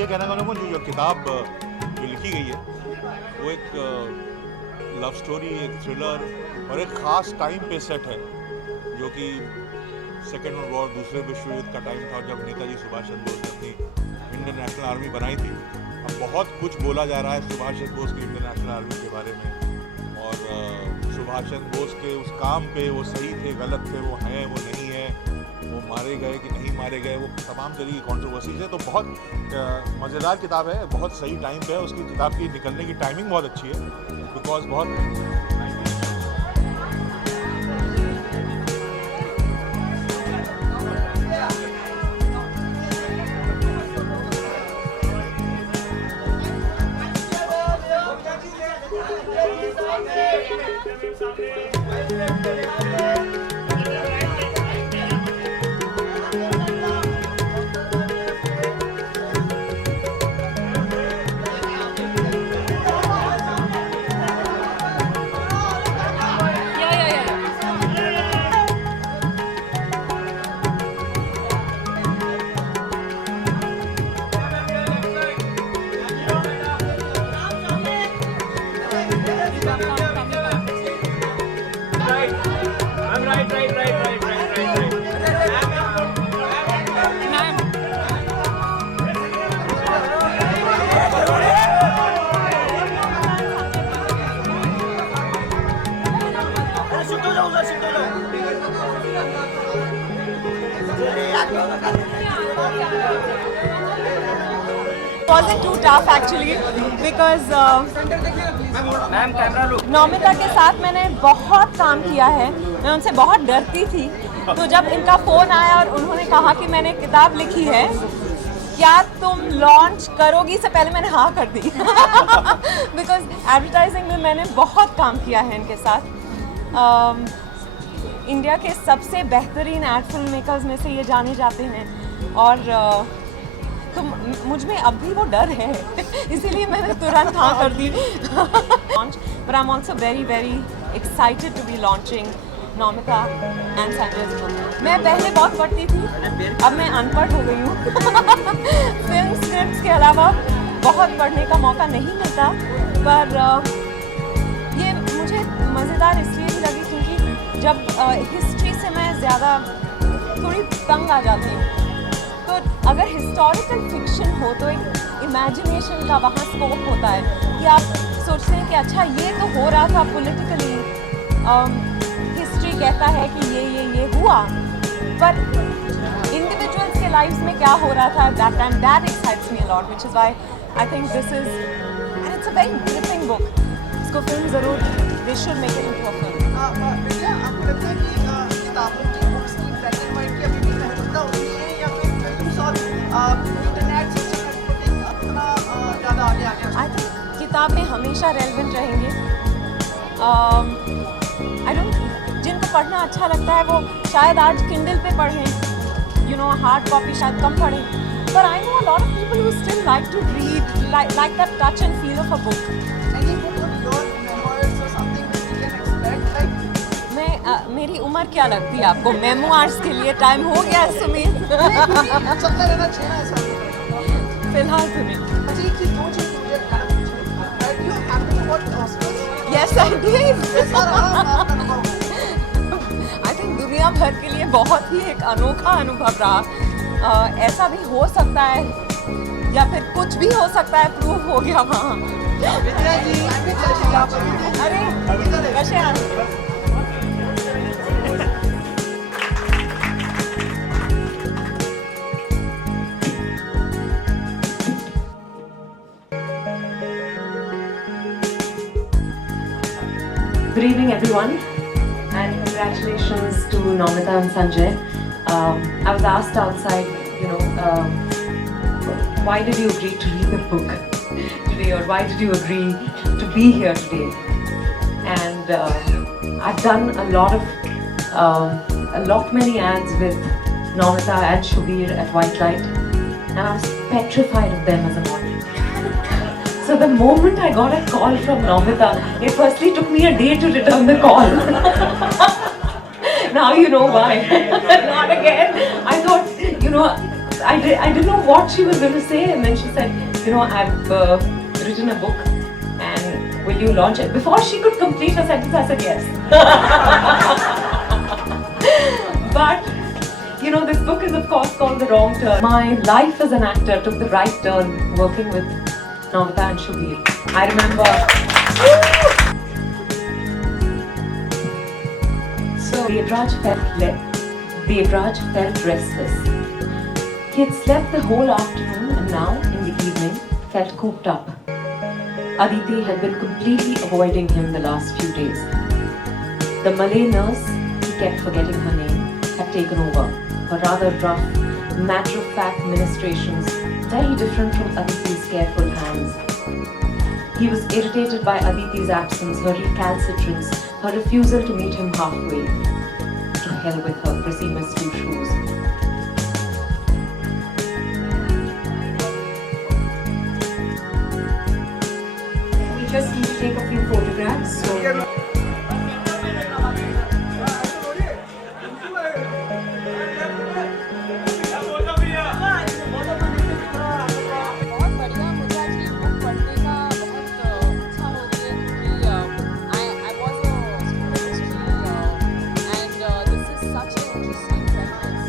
ये कहना चाहूँगा जो किताब जो लिखी गई है वो एक लव स्टोरी, एक थ्रिलर और एक ख़ास टाइम पे सेट है, जो कि सेकेंड वर्ल्ड वॉर, दूसरे विश्व युद्ध का टाइम था जब नेताजी सुभाष चंद्र बोस ने अपनी इंडियन नेशनल आर्मी बनाई थी। अब बहुत कुछ बोला जा रहा है सुभाष चंद्र बोस की इंडियन नेशनल आर्मी के बारे में, और सुभाष चंद्र बोस के उस काम पे वो सही थे, गलत थे, वो हैं, वो नहीं है, वो मारे गए कि नहीं मारे गए, वो तमाम तरह की कॉन्ट्रोवर्सीज है। तो बहुत मज़ेदार किताब है, बहुत सही टाइम पे है, उसकी किताब की निकलने की टाइमिंग बहुत अच्छी है, बिकॉज बहुत wasn't too tough actually because नौमिता के साथ मैंने बहुत काम किया है, मैं उनसे बहुत डरती थी। तो जब इनका फ़ोन आया और उन्होंने कहा कि मैंने किताब लिखी है, क्या तुम लॉन्च करोगी, से पहले मैंने हाँ कर दी बिकॉज एडवर्टाइजिंग में मैंने बहुत काम किया है इनके साथ। इंडिया के सबसे बेहतरीन एड फिल्म मेकर्स में से ये जाने जाते हैं, और तो मुझ में अब भी वो डर है इसीलिए मैंने तुरंत हाँ कर दी launch. But I am also very very excited to be launching Naumita and Sanjay's book। मैं पहले बहुत पढ़ती थी, अब मैं अनपढ़ हो गई हूँ फिल्म स्क्रिप्ट्स के अलावा बहुत पढ़ने का मौका नहीं मिलता, पर ये मुझे मज़ेदार इसलिए भी लगी क्योंकि जब हिस्ट्री से मैं ज़्यादा थोड़ी तंग आ जाती हूँ, तो अगर हिस्टोरिकल फिक्शन हो तो एक इमेजिनेशन का वहाँ स्कोप होता है कि आप सोचते हैं कि अच्छा ये तो हो रहा था पॉलिटिकली, हिस्ट्री कहता है कि ये हुआ, पर इंडिविजुअल्स के लाइफ्स में क्या हो रहा था that time, that excites me a lot, which is why I think this is and it's a very gripping book. इसको फिल्म ज़रूर, they should make it into a film. आपको लगता है कि किताबों की बुक्स की ब्लैक एंड व्हाइट की अभी भी महत्वता होती है, या फिर फिल्म्स और इंटरनेट सिस्टम इतना ज़्यादा आगे आ गया? आई थिंक किताबें हमेशा रेलेवेंट रहेंगी। आई डोंट, जिनको पढ़ना अच्छा लगता है वो शायद आज किंडल पे पढ़ें, यू नो, हार्ड कॉपी शायद कम पढ़ें, पर I know a lot of people who still like to read, like that touch and feel of a book. Any book on your memoirs or something which we can expect, like? मैं मेरी उम्र क्या लगती है आपको? मेमोइर्स के लिए टाइम हो गया है सुमित चलता रहना चाहिए ऐसा। फिलहाल तो नहीं। अच्छा, एक चीज़, दो चीज़ मुझे बताना है। Do you happen to watch Oscars? Yes, I did. कैसा रहा आपका अनुभव? आई थिंक दुनिया भर के लिए बहुत ही एक अनोखा अनुभव रहा। ऐसा भी हो सकता है या फिर कुछ भी हो सकता है, प्रूव हो गया वहाँ। विद्या जी, अरे कसे आहात? Good evening, everyone, and congratulations to Naumita and Sanjay. I was asked outside, why did you agree to read the book today, or why did you agree to be here today? And I've done a lot many ads with Naumita and Shubir at White Light, and I was petrified of them as a model. So the moment I got a call from Naumita, it firstly took me a day to return the call. Now you know why. Not again. I thought, I didn't know what she was going to say, and then she said, you know, I've written a book, and will you launch it? Before she could complete her sentence, I said yes. But you know, this book is of course called The Wrong Turn. My life as an actor took the right turn working with Namrata and Shubhir. I remember. So Devraj felt restless. He had slept the whole afternoon and now, in the evening, felt cooped up. Aditi had been completely avoiding him the last few days. The Malay nurse, he kept forgetting her name, had taken over. Her rather rough, matter-of-fact ministrations, very different from Aditi's careful hands. He was irritated by Aditi's absence, her recalcitrance, her refusal to meet him halfway. To hell with her Christmas two shoes. We just need to take a few photographs. So. बहुत बढ़िया मुझे actually book पढ़ने का बहुत इच्छा हो रही है क्योंकि I was a student history and this is such an interesting premise